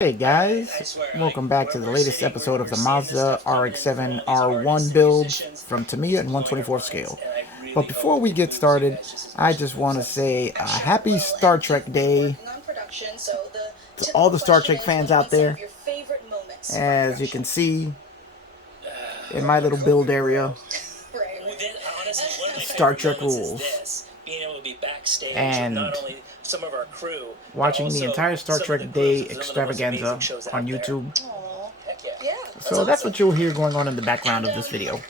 Hey guys, welcome back to the latest episode of the Mazda rx7-r1 build from Tamiya in 1/24 scale. But before we get started, I just want to say a happy Star Trek Day to all the Star Trek fans out there. As you can see in my little build area, Star Trek rules. And watching the entire Star Trek Day extravaganza on YouTube. So that's what you'll hear going on in the background of this video.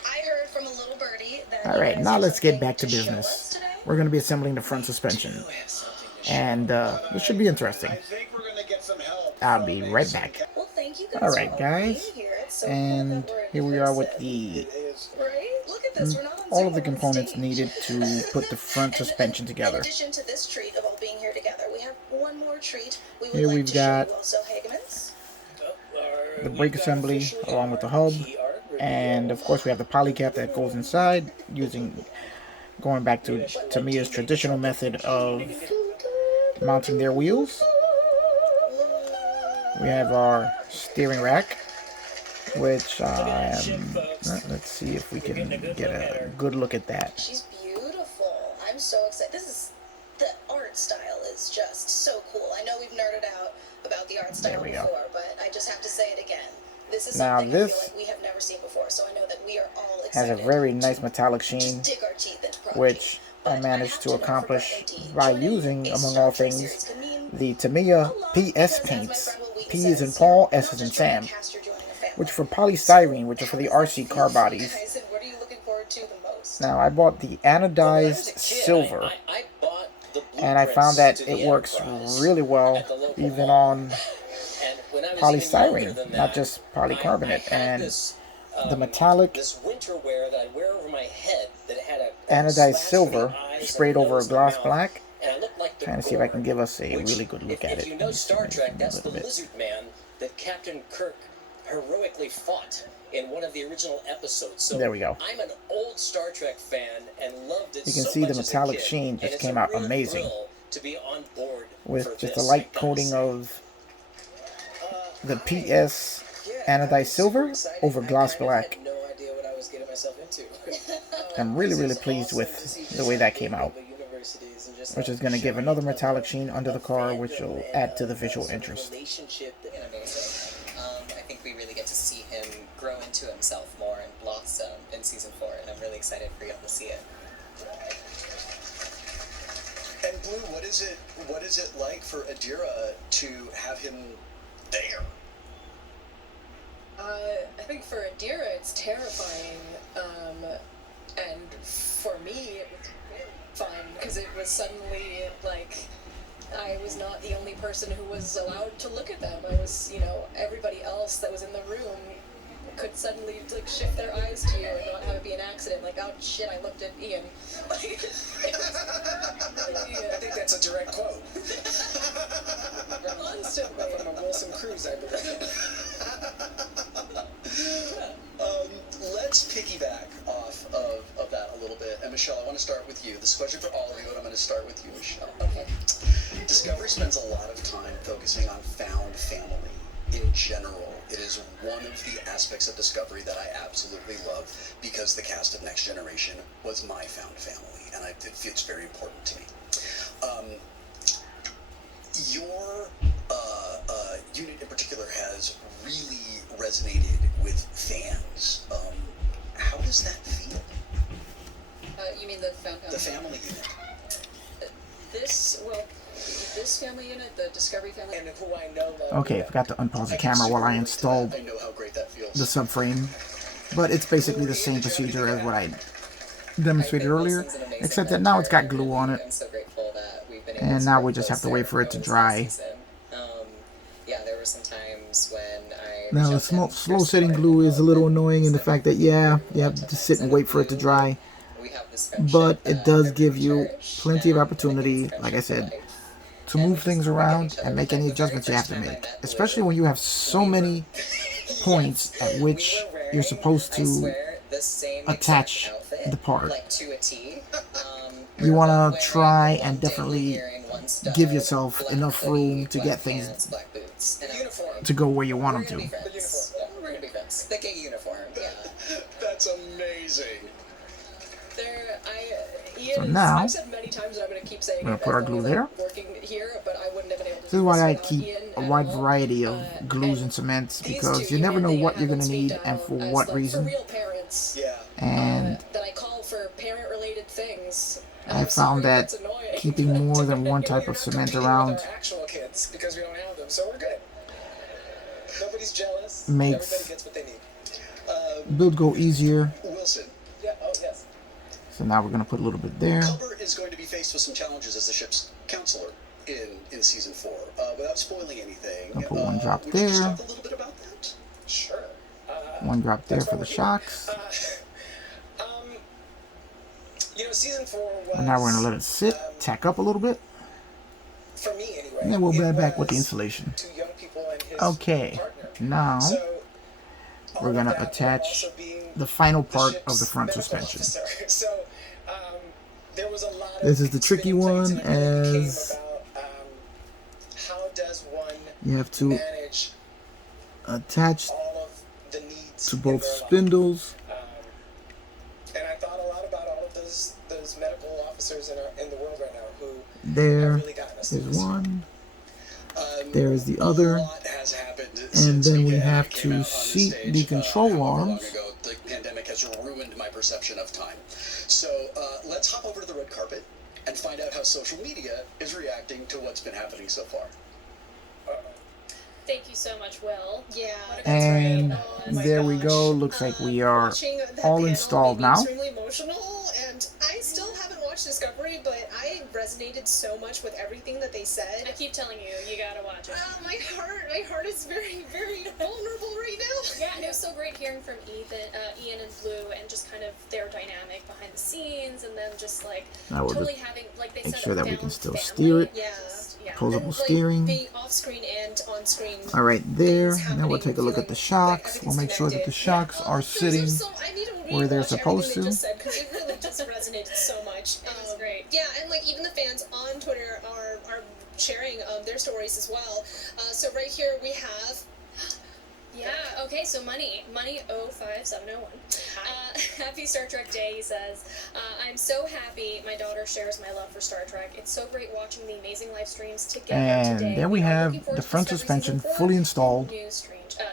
Alright, now let's get back to business. We're going to be assembling the front suspension. And this should be interesting. I'll be right back. Alright guys, and here we are with all of the components needed to put the front suspension together. Here we've got the brake assembly along with the hub, and of course we have the poly cap that goes inside, going back to Tamiya's traditional method of mounting their wheels. We have our steering rack, which let's see if we can get a good look at that. She's beautiful. I'm so excited. The art style is just so cool. I know we've nerded out about the art style before, but I just have to say it again. This is something I feel like we have never seen before, so I know that we are all excited. Has a very nice metallic sheen, which I managed to accomplish by using, among all things, the Tamiya PS paints. P is in Paul, S is in Sam, which are for polystyrene, which are for the RC car bodies. Now, I bought the anodized silver, and I found that it works really well even on polystyrene, not just polycarbonate. And the metallic anodized silver sprayed over a gloss black. Trying to see if I can give us a really good look at it. If you know Star Trek, that's the Lizard Man that Captain Kirk heroically fought in one of the original episodes. So there we go. I'm an old Star Trek fan and loved it. You can see the metallic sheen just came out amazing, to be on board with just a light coating of the PS anodized silver over gloss black. I had no idea what I was getting myself into. I'm really pleased with the way that came out, which is going to give another metallic sheen under the car, which will add to the visual interest. I think we really get to see him grow into himself more and blossom in season 4, and I'm really excited for y'all to see it. And Blue, what is it like for Adira to have him there? I think for Adira it's terrifying, and for me it was really fun because it was suddenly like I was not the only person who was allowed to look at them. I was, everybody else that was in the room could suddenly like shift their eyes to you and not have it be an accident. Like, oh shit, I looked at Ian. I think that's a direct quote. Constantly. From a Wilson Cruz, I believe. Let's piggyback off of that a little bit. And Michelle, I want to start with you. This question for all of you, and I'm going to start with you, Michelle. Okay. Discovery spends a lot of time focusing on found family. In general, it is one of the aspects of Discovery that I absolutely love because the cast of Next Generation was my found family, and it's very important to me. Your unit in particular has really resonated with fans. How does that feel? You mean the found family? The family unit. This family unit, the Discovery family, And who I know Okay, I forgot to unpause the camera while I installed I know how great that feels. the subframe, but it's basically the same procedure as what I demonstrated earlier, except that now it's got glue on it, I'm so grateful that we've been able and to now we work just have to closer wait for it to this dry. season. Yeah, there were some times when I Now the slow setting glue is a little annoying in the fact that, yeah, you have to sit and wait for it to dry, but it does give you plenty of opportunity, like I said, to move things around and make any adjustments you have to make, especially when you have so many points at which you're supposed to attach the part. You want to try and definitely give yourself enough room to get things to go where you want We're them gonna be to. friends. Yeah, we're gonna be friends. The gay uniform. Yeah. That's amazing. So now, I've said many times, and I'm going to keep saying we're it gonna put our as long glue as I'm there. working here, but I wouldn't have been able to This do is why I without keep Ian a at wide all. variety of glues And and cements these because two you never here, know they what I you're have going to on need speed and dial for as, what like, reason. For real parents. Yeah. And That I call for parent-related things. I found that That's annoying. keeping more than one type We're of not cement competing with around our actual kids because we don't have them, so we're good. Nobody's jealous. Makes- Everybody gets what they need. build go easier. Wilson, Yeah. Oh yes. So now we're going to put a little bit there. Cumber is going to be faced with some challenges as the ship's counselor in season 4. Without spoiling anything, I'll put one drop would you just there. talk a little bit about that? Sure. One drop there That's for why the we're shocks. Season 4 was. And now we're going to let it sit, tack up a little bit, For me, anyway. and then we'll be back with the was insulation. 2 young people and his Okay, partner. now So, all we're of going to that while attach also being the final the part ship's of the front medical suspension. officer. So, there was a lot of This is the tricky spinning plates, one, and it really became as about, how does one you have to manage attach all of the needs to in both their life. spindles. And I thought a lot about all of those medical officers in the world right now who have There really gotten us through is this. one. There is the other. A lot has happened And since then we Mika and I have came to out on seat stage, the control however long arms. ago. The pandemic has ruined my perception of time. So let's hop over to the red carpet and find out how social media is reacting to what's been happening so far. Thank you so much, Will. Yeah. What a And great- oh my there we gosh. go. Looks like we are Watching that all panel installed made me now. Extremely emotional, and I still haven't watched Discovery, but I resonated so much with everything that they I said. keep telling you, you gotta watch it. My heart is very, very vulnerable right now. Yeah, and it was so great hearing from Ian and Blue, and just kind of their dynamic behind the scenes, and then just like Now we'll totally just having, like they make said, sure a that we can balanced still family. steer it. Yeah. Yeah. Posable And, like, steering. being off screen and on screen. All right, there. things Now we'll happening, take a look at the feeling like shocks. We'll make sure that the everything's shocks connected. are Those sitting I need to where they're rewatch supposed everything they to. just said, because it really just resonated so much. It was great. Yeah, and like even the fans on Twitter are sharing their stories as well. So right here we have. Yeah, okay, so Money 05701. Happy Star Trek Day, he says. I'm so happy my daughter shares my love for Star Trek. It's so great watching the amazing live streams together And today. there we are have looking forward the to front Discovery suspension Season 4 fully installed. and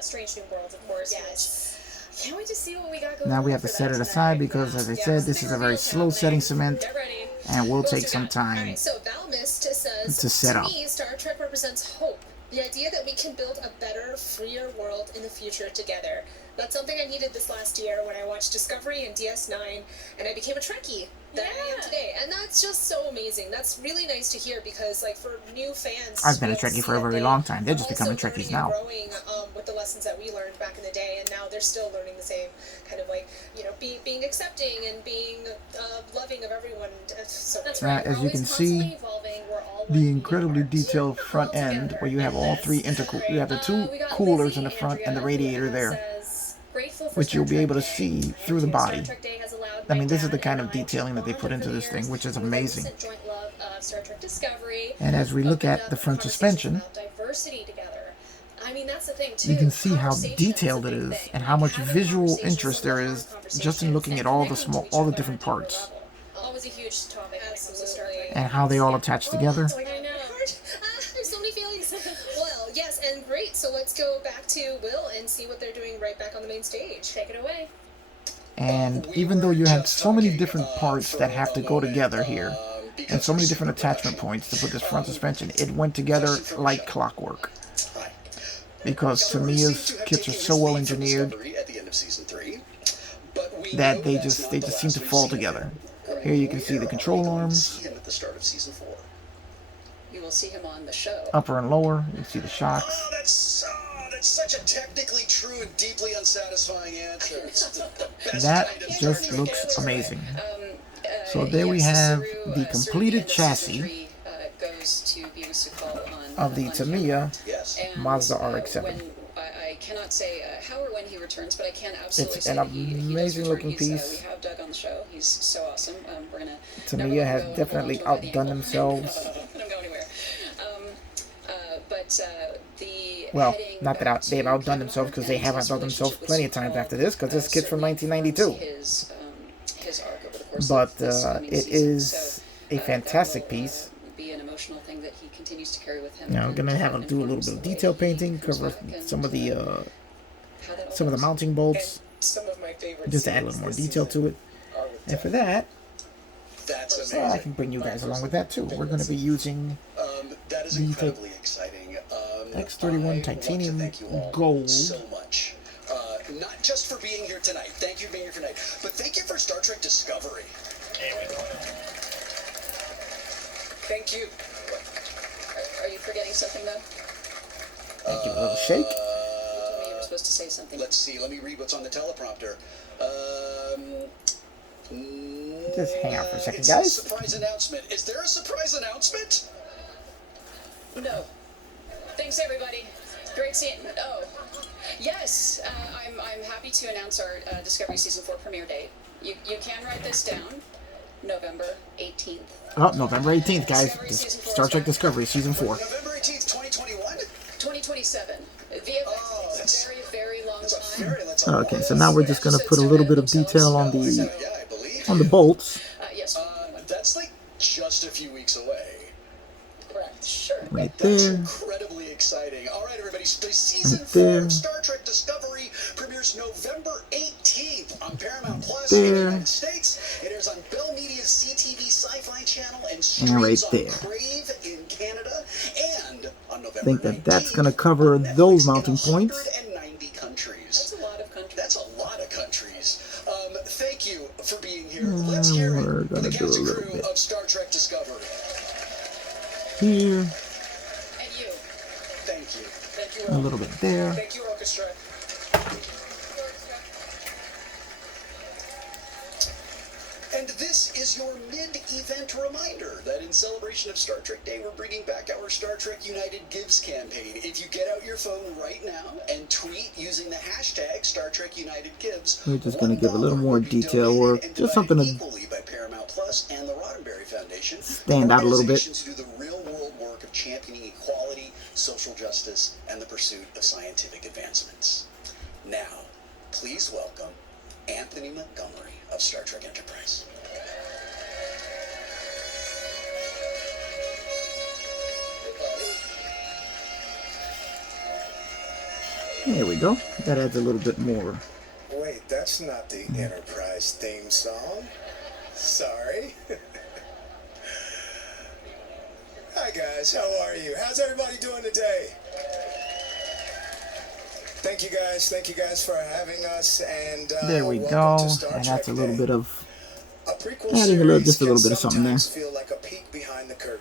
Strange New Worlds, of course. Yes. Which, can't wait to see what we got going Now we on have to for set that it aside tonight. because, as I Yeah, said, this big is a very reveals slow happening. setting cement Get ready. and will What else take we some got? time. Alright, so Valmist says, to set up. To me, Star Trek represents hope. The idea that we can build a better, freer world in the future together. That's something I needed this last year when I watched Discovery and DS9, and I became a Trekkie that I am Yeah. today. And that's just so amazing. That's really nice to hear because, like, for new fans, I've been a to be able to Trekkie see for a that very they long time. They're just are becoming also Trekkies learning now. and growing with the lessons that we learned back in the day, and now they're still learning the same kind of like, being accepting and being loving of everyone. So That's Now, right. as We're you can always constantly see, evolving. We're all one The being incredibly part. detailed front All end together. where you have all three you have the two We got coolers in Lizzie the front and the Andrea, radiator who there, says, "Grateful for which Star you'll be Trek able to Day. see Thank through the you. body. Star Trek Day has allowed I my mean, this is the dad kind and of I to detailing that they bond put over into the this thing, years which is through the amazing. recent joint love of Star Trek Discovery. And as we look Opened at up the front conversations suspension, about diversity together. I mean, that's the thing too. you can see how Conversation detailed is it a big is thing. and how much Having visual conversations interest and there having is just in looking at all the conversations and all the connecting different to each other on a parts deeper level. Always a huge topic when it comes to Star Trek. and how they all attach together. Oh my God, I know. my heart. There's so many feelings. Well, yes, and great. So let's go back to Will and see what they're doing right back on the main stage. Take it away. And even though you have so many different parts that have to go together here, and so many different attachment points to put this front suspension, it went together like clockwork. Right. Because Tamiya's kits are so well engineered At the end of season 3, but we that know they that's just not the seem last to we've fall seen of together. him. Here you can see the control Are we going to arms, see him at the start of season 4? You will see him on the show. upper and lower. You can see the shocks. Oh, that's such a technically true and deeply unsatisfying answer. It's the best That kind of Star just Trek looks answer. amazing. So there we have the completed chassis Goes to be with Sukhal on of the Tamiya Yes. And, Mazda RX-7. When, I cannot say how or when he returns, but I can absolutely It's say an that he does amazing return. looking We piece. have Doug on the show. He's so awesome. We're gonna. Tamiya has definitely outdone themselves. I don't go anywhere. But But the Well, heading not that back they've to outdone Kevlar themselves, because they and have his outdone themselves relationship with plenty of times Supergirl, after this, because this kid's from certainly 1992. informs his arc over the course But of this coming it season. is a fantastic that will, piece. Be an emotional thing that he continues to carry with him. Now I'm and gonna have him do a little informs bit of the way detail he painting, comes cover back and, some of the how that all some of the goes. mounting bolts, Some of my favorite just to add a little more detail to it. And for that, That's I amazing. can bring you guys along with that too. We're going to be using That is the incredibly exciting. X31 I want to titanium thank you all gold. so much. Not just for being here tonight. Thank you for being here tonight. But thank you for Star Trek Discovery. Thank you. Are you forgetting something though? Give it a little shake. You told me you were supposed to say something. Let's see. Let me read what's on the teleprompter. Just hang out for a second, It's guys. a surprise announcement. Is there a surprise announcement? No. Thanks, everybody. Great seeing. Oh, yes. I'm happy to announce our Discovery Season 4 premiere date. You can write this down. November 18th. Oh, November 18th, guys. Discovery Season 4 Star Trek back. Discovery Season 4. November 18th, 2021? 2027. It's a very, very long time. Okay, so now we're just going to put a little bit of detail on Yeah, the I believe. bolts. Yes. That's like just a few weeks away. Correct. Sure. Right That's there. incredibly exciting. All right, everybody. So season Right 4 there. of Star Trek Discovery premieres November 18th on Paramount Plus there. in the United States. It airs on Bell Media's CTV Sci-Fi channel and streams right on there. Crave in Canada and on November I think that that's 19th going to cover on Netflix those in mounting points. 190 countries. That's a lot of countries. That's a lot of countries. Thank you for being here. Let's hear we're it for gonna the do a cast and little crew bit of Star Trek Discovery. Here, And you. Thank you. Thank you. a little bit there. Thank you, Orchestra. And this is your mid-event reminder that in celebration of Star Trek Day, we're bringing back our Star Trek United Gives campaign. If you get out your phone right now and tweet using the hashtag Star Trek United Gives, We're just going to give a little $1 more will be detail donated work, and just divided something to equally by Paramount Plus and the Roddenberry Foundation. stand out a little bit. Organizations who do the real-world work of championing equality, social justice, and the pursuit of scientific advancements. Now, please welcome Anthony Montgomery of Star Trek Enterprise. There we go. That adds a little bit more. Wait, that's not the Enterprise theme song. Sorry. Hi guys, how are you? How's everybody doing today? Thank you guys for having us, and There we welcome go. to Star And Trek that's a little Day. bit of A prequel adding a little, series just a little can bit of something there. sometimes feel like a peek behind the curtain.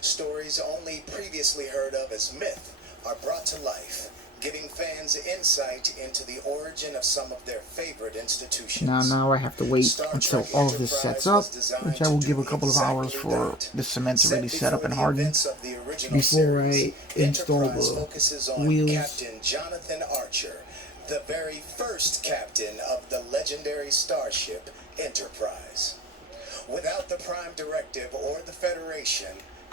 Stories only previously heard of as myth are brought to life, giving fans insight into the origin of some of their favorite institutions. Now I have to wait Star until Trek all of this Enterprise sets up, was designed which I will to give a do couple of hours exactly for that. the cement to Set really set up and before the harden events of the original before I series, install Enterprise the focuses on wheels. Captain Jonathan Archer, the very first captain of the legendary starship Enterprise. Without the Prime Directive or the Federation,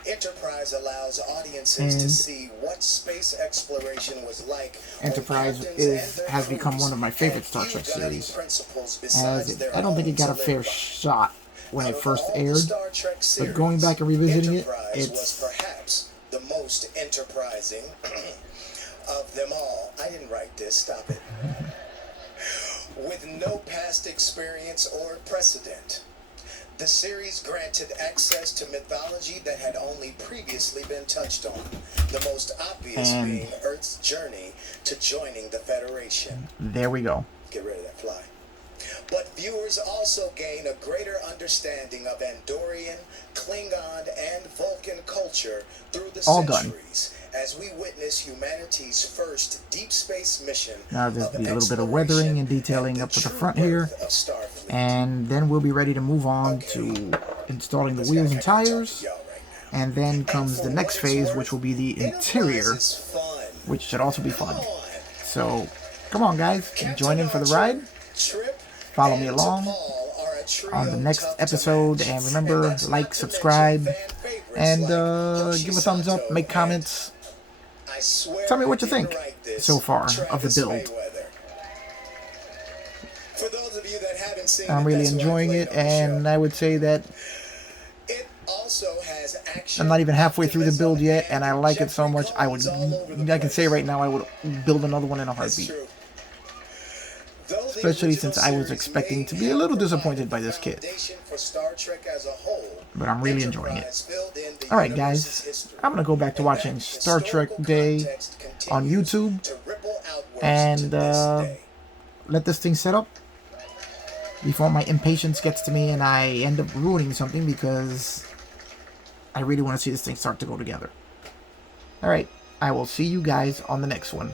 Enterprise allows audiences to And see what space exploration was like. when Enterprise captains and their has become crews one of my favorite had Star few Trek guiding series, principles as besides their I don't think it own got to a live fair by. shot when Out it of first all the aired, Star Trek but going series, back and revisiting it, Enterprise was it's perhaps the most enterprising of them all. I didn't write this, stop it. With no past experience or precedent, the series granted access to mythology that had only previously been touched on, the most obvious And- being Earth's journey to joining the Federation. there we go. Get rid of that fly. But viewers also gain a greater understanding of Andorian, Klingon, and Vulcan culture through the All done. centuries as we witness humanity's first deep space mission. Now there's of a little bit of exploration weathering and detailing the up to the true front here, birth of Starfleet. and then we'll be ready to move on Okay. to installing the This wheels guy and can't talk to tires, y'all right now. and then comes for the next what it's phase, worth, which will be the Enterprise interior, is fun. which should also be fun. Come on. So come on, guys, Captain join in for the Archer, ride. Trip, Follow me and along T'Pol are a trio on the next tough to episode, match. and remember, And that's like, not to subscribe, mention fan favorites and like give a thumbs up, Yoshi make Sato comments, I swear Tell me what you I didn't think write this. so far of the Travis build. Mayweather. For those of you that haven't seen I'm it, really that's who I enjoying played it, on the and show. I would say that It also has action, I'm not even halfway through the build optimism, yet, and I like it so Jeffrey much. Combs all over the I can say place. right now I would build another one in a That's heartbeat. true. Though the Especially original since I was series expecting may to be a have little provided disappointed by the this kit. foundation for Star Trek as a whole, But I'm really enjoying it. Enterprise filled in the Alright universe's guys, history, I'm going to go back to and watching that Star Trek historical Day context on continues YouTube to ripple outwards and to this day. let this thing set up before my impatience gets to me and I end up ruining something, because I really want to see this thing start to go together. Alright, I will see you guys on the next one.